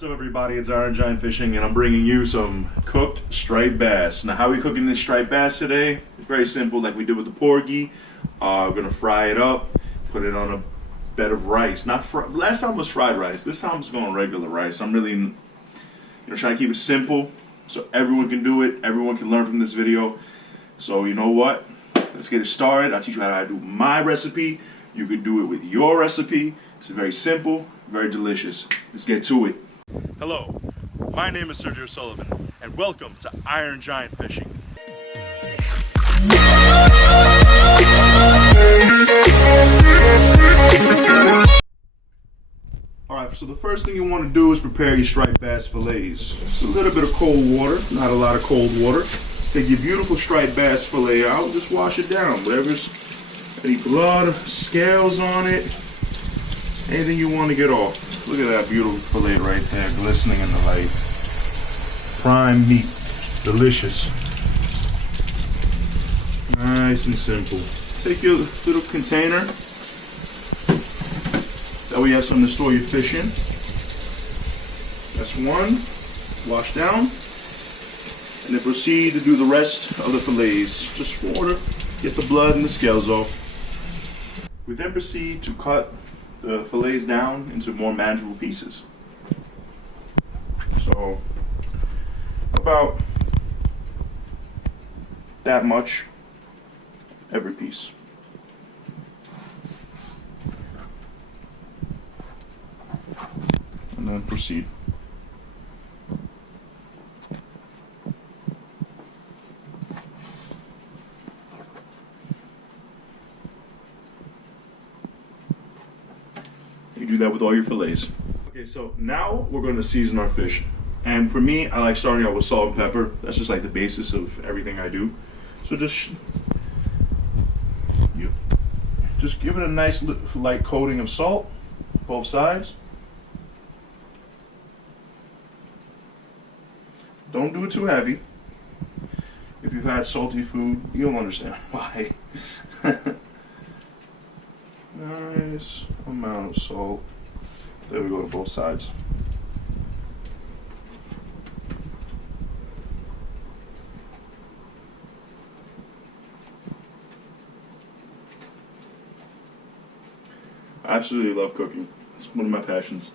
What's up, everybody? It's Iron Giant Fishing, and I'm bringing you some cooked striped bass. Now, how are we cooking this striped bass today? It's very simple, like we did with the porgy. We're gonna fry it up, put it on a bed of rice. Last time was fried rice. This time it's going regular rice. I'm really, trying to keep it simple so everyone can do it. Everyone can learn from this video. So you know what? Let's get it started. I'll teach you how to do my recipe. You can do it with your recipe. It's very simple, very delicious. Let's get to it. Hello, my name is Sergio Sullivan, and welcome to Iron Giant Fishing. Alright, so the first thing you want to do is prepare your striped bass fillets. Just a little bit of cold water, not a lot of cold water. Take your beautiful striped bass fillet out, just wash it down. Whatever's any blood, scales on it, anything you want to get off. Look at that beautiful fillet right there, glistening in the light. Prime meat, delicious. Nice and simple. Take your little container. That way you have something to store your fish in. That's one. Wash down. And then proceed to do the rest of the fillets. Just water, get the blood and the scales off. We then proceed to cut the fillets down into more manageable pieces. So, about that much every piece. And then proceed. You do that with all your fillets. Okay, so now we're going to season our fish. And for me, I like starting out with salt and pepper. That's just like the basis of everything I do. So just give it a nice light coating of salt, both sides. Don't do it too heavy. If you've had salty food, you'll understand why. Nice amount of salt. There we go, to both sides. I absolutely love cooking. It's one of my passions.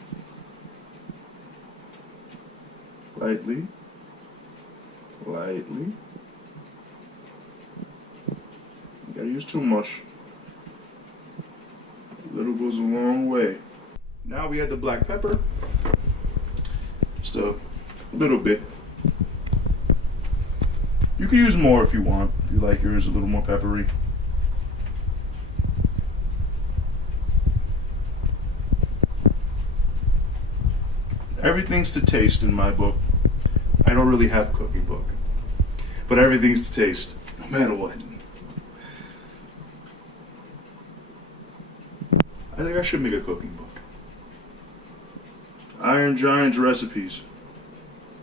Lightly. Lightly. You gotta use too much. Little goes a long way. Now we add the black pepper. Just a little bit. You can use more if you want, if you like yours a little more peppery. Everything's to taste in my book. I don't really have a cooking book, but everything's to taste, no matter what. I think I should make a cooking book. Iron Giant's recipes.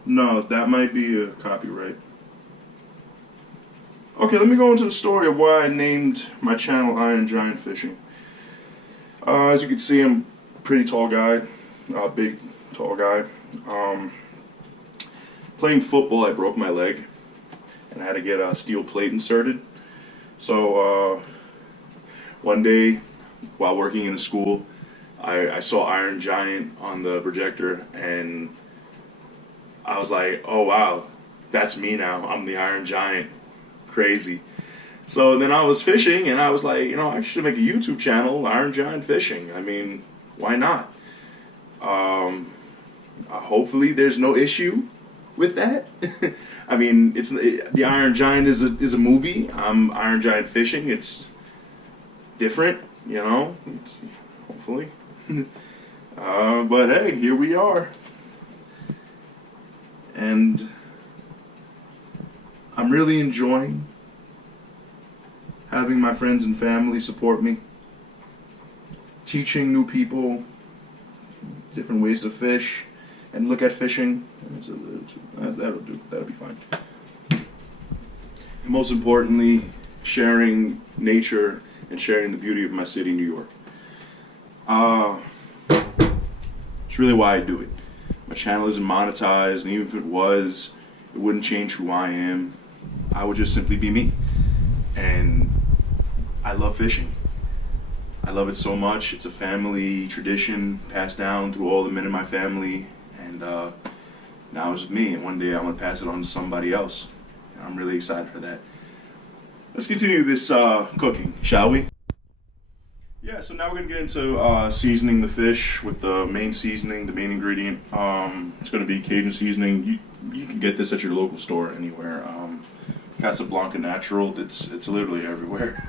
No, that might be a copyright. Okay, let me go into the story of why I named my channel Iron Giant Fishing. As you can see, I'm a pretty tall guy, big, tall guy. Playing football, I broke my leg, and I had to get a steel plate inserted. So one day, while working in a school, I saw Iron Giant on the projector, and I was like, oh wow, that's me now. I'm the Iron Giant. Crazy. So then I was fishing, and I was like, I should make a YouTube channel, Iron Giant Fishing. I mean, why not? Hopefully there's no issue with that. I mean, the Iron Giant is a movie. I'm Iron Giant Fishing. It's different. Hopefully. But hey, here we are. And I'm really enjoying having my friends and family support me, teaching new people different ways to fish and look at fishing. That'll do. That'll be fine. And most importantly, sharing nature and sharing the beauty of my city, New York. It's really why I do it. My channel isn't monetized, and even if it was, it wouldn't change who I am. I would just simply be me. And I love fishing. I love it so much. It's a family tradition passed down through all the men in my family, and now it's me, and one day I'm going to pass it on to somebody else. And I'm really excited for that. Let's continue this cooking, shall we? Yeah, so now we're going to get into seasoning the fish with the main seasoning, the main ingredient. It's going to be Cajun seasoning. You can get this at your local store anywhere. Casablanca Natural, it's literally everywhere.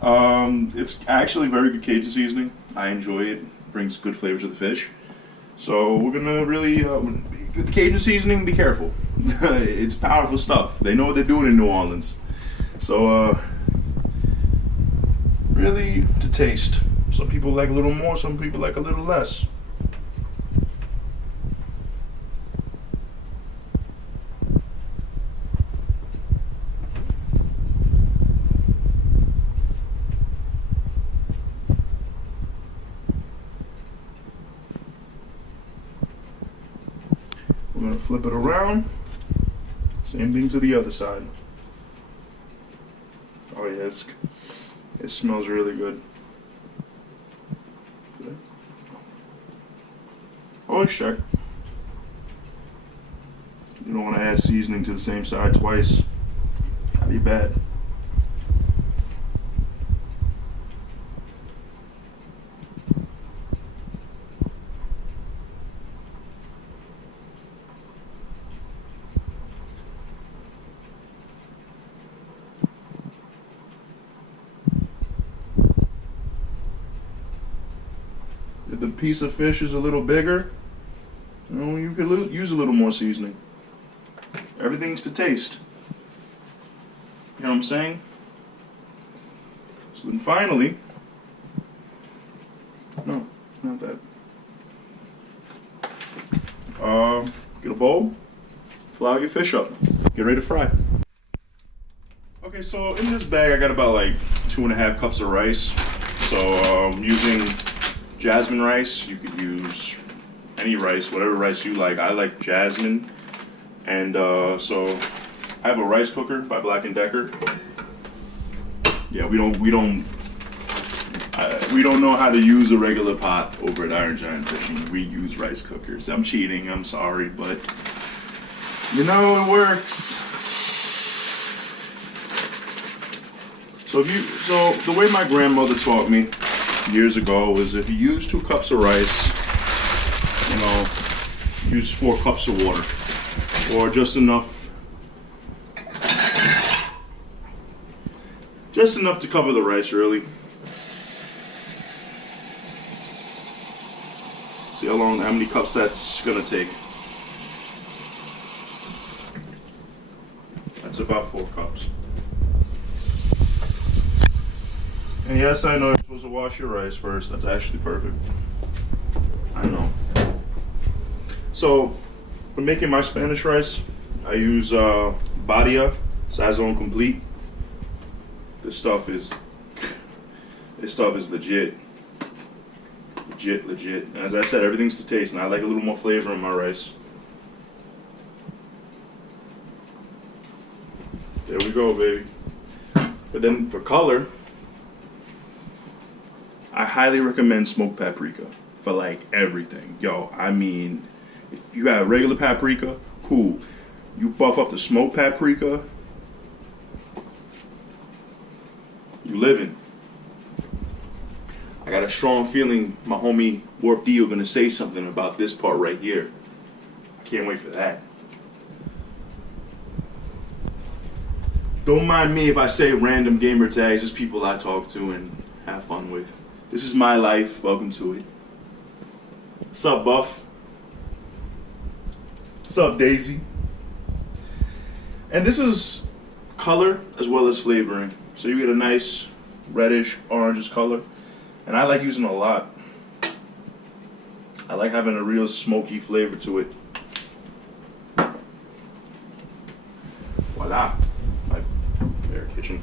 It's actually very good Cajun seasoning. I enjoy it. Brings good flavor to the fish. So we're going to really, the Cajun seasoning, be careful. It's powerful stuff. They know what they're doing in New Orleans. So, really, to taste. Some people like a little more, some people like a little less. We're going to flip it around. Same thing to the other side. Oh yeah, it smells really good. Always check. You don't want to add seasoning to the same side twice. That'd be bad. If the piece of fish is a little bigger, you could use a little more seasoning. Everything's to taste. You know what I'm saying? So then finally, no, not that. Get a bowl, flour your fish up, get ready to fry. Okay, so in this bag I got about like 2.5 cups of rice. So I'm using jasmine rice. You could use any rice, whatever rice you like. I like jasmine. And so I have a rice cooker by Black & Decker. Yeah, we don't know how to use a regular pot over at Iron Giant Fishing. We use rice cookers. I'm cheating, I'm sorry, but you know it works. So the way my grandmother taught me years ago was if you use 2 cups of rice, use 4 cups of water, or just enough to cover the rice, really. See how many cups that's gonna take. That's about 4 cups. And yes, I know you're supposed to wash your rice first. That's actually perfect. I know. So, for making my Spanish rice, I use Badia Sazon Complete. This stuff is legit. Legit. And as I said, everything's to taste, and I like a little more flavor in my rice. There we go, baby. But then for color, I highly recommend smoked paprika for like everything. Yo, I mean, if you have regular paprika, cool. You buff up the smoked paprika, you living. I got a strong feeling my homie Warp D are gonna say something about this part right here. I can't wait for that. Don't mind me if I say random gamer tags, just people I talk to and have fun with. This is my life. Welcome to it. What's up, Buff? What's up, Daisy? And this is color as well as flavoring. So you get a nice reddish, orangish color. And I like using a lot. I like having a real smoky flavor to it. Voila. My Bear Kitchen.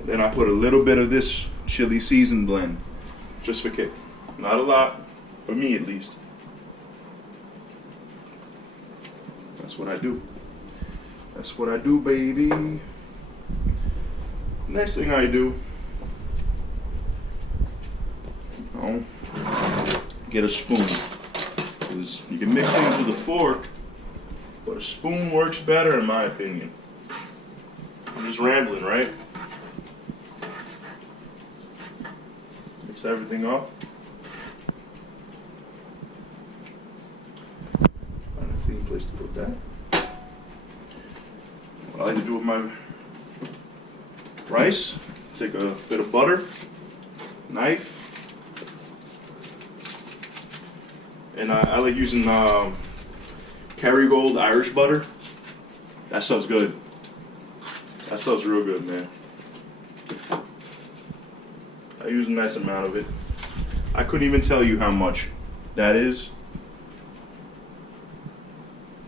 And then I put a little bit of this chili season blend. Just for kick. Not a lot. For me, at least. That's what I do. That's what I do, baby. Next thing I do, get a spoon. Because you can mix things with a fork, but a spoon works better in my opinion. I'm just rambling, right? Mix everything up. Find a clean place to put that. What I like to do with my rice, take a bit of butter, knife, and I like using Kerrygold Irish butter. That stuff's good. That stuff's real good, man. I use a nice amount of it. I couldn't even tell you how much that is,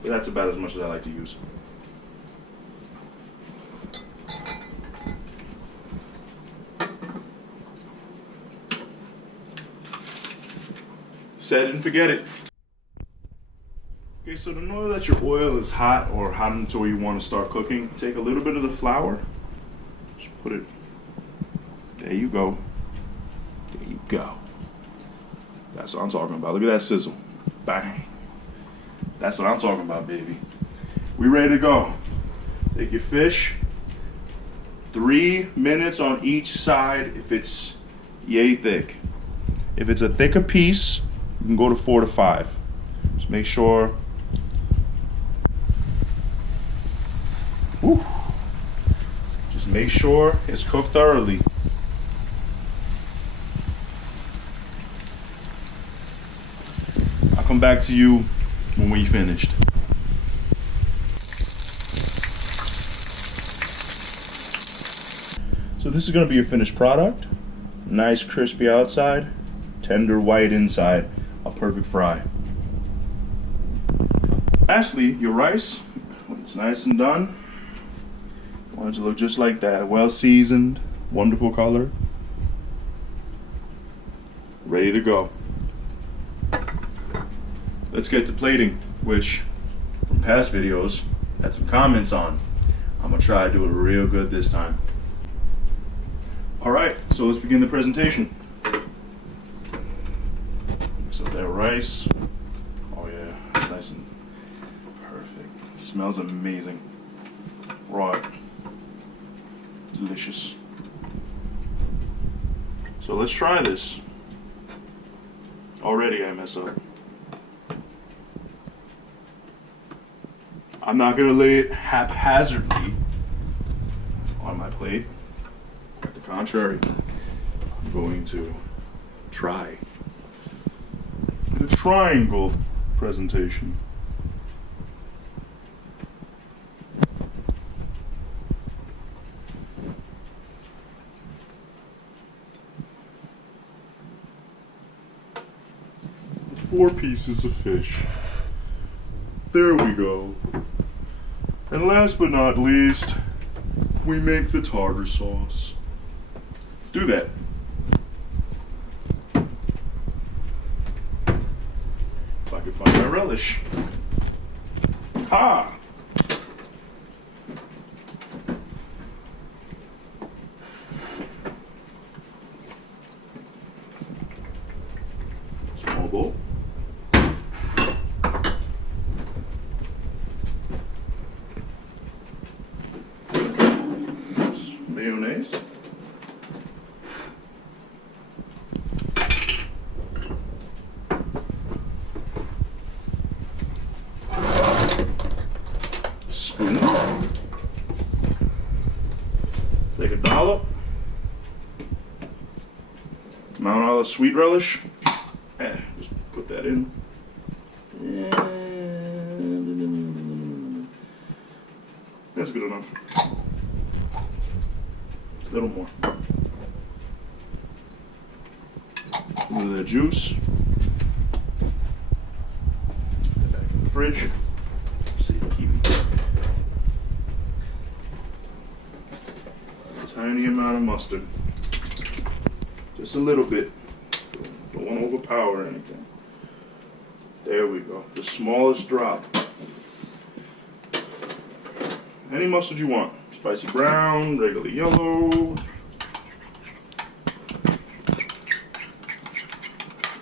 but that's about as much as I like to use. Set it and forget it. Okay, so to know that your oil is hot or hot until you want to start cooking, take a little bit of the flour, just put it, there you go. There you go. That's what I'm talking about. Look at that sizzle. Bang. That's what I'm talking about, baby. We ready to go. Take your fish, 3 minutes on each side if it's yay thick. If it's a thicker piece, you can go to 4 to 5. Just make sure. Whew. Just make sure it's cooked thoroughly. I'll come back to you when we finished. So this is going to be your finished product. Nice crispy outside, tender white inside. A perfect fry. Lastly, your rice, when it's nice and done, I want it to look just like that. Well seasoned, wonderful color. Ready to go. Let's get to plating, which from past videos had some comments on. I'm gonna try to do it real good this time. Alright, so let's begin the presentation. So that rice, oh yeah, it's nice and perfect. It smells amazing. Raw, delicious. So let's try this. Already I mess up. I'm not gonna lay it haphazardly on my plate. Quite the contrary. I'm going to try. A triangle presentation. Four pieces of fish. There we go. And last but not least, we make the tartar sauce. Let's do that. If I could find my relish. Ha! Small bowl. Mayonnaise. Spoon. Take a dollop. Mount Olive sweet relish. Just put that in. That's good enough. A little more. A little of that juice. Put that back in the fridge. See, keep it. A tiny amount of mustard. Just a little bit. Don't want to overpower anything. There we go. The smallest drop. any mustard you want. Spicy brown, regular yellow.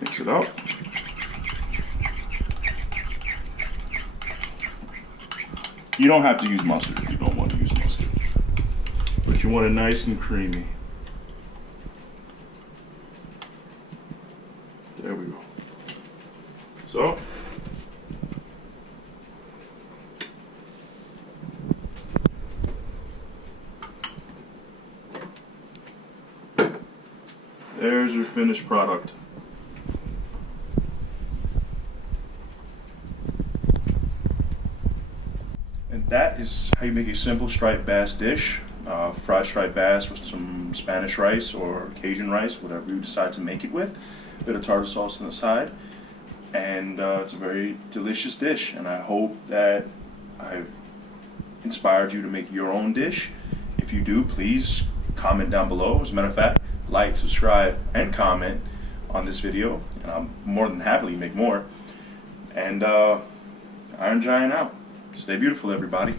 Mix it up. You don't have to use mustard if you don't want to use mustard. But you want it nice and creamy. There we go. So, there's your finished product. And that is how you make a simple striped bass dish. Fried striped bass with some Spanish rice or Cajun rice, whatever you decide to make it with. A bit of tartar sauce on the side. And it's a very delicious dish. And I hope that I've inspired you to make your own dish. If you do, please comment down below. As a matter of fact, like, subscribe, and comment on this video. And I'll more than happily make more. And Iron Giant out. Stay beautiful, everybody.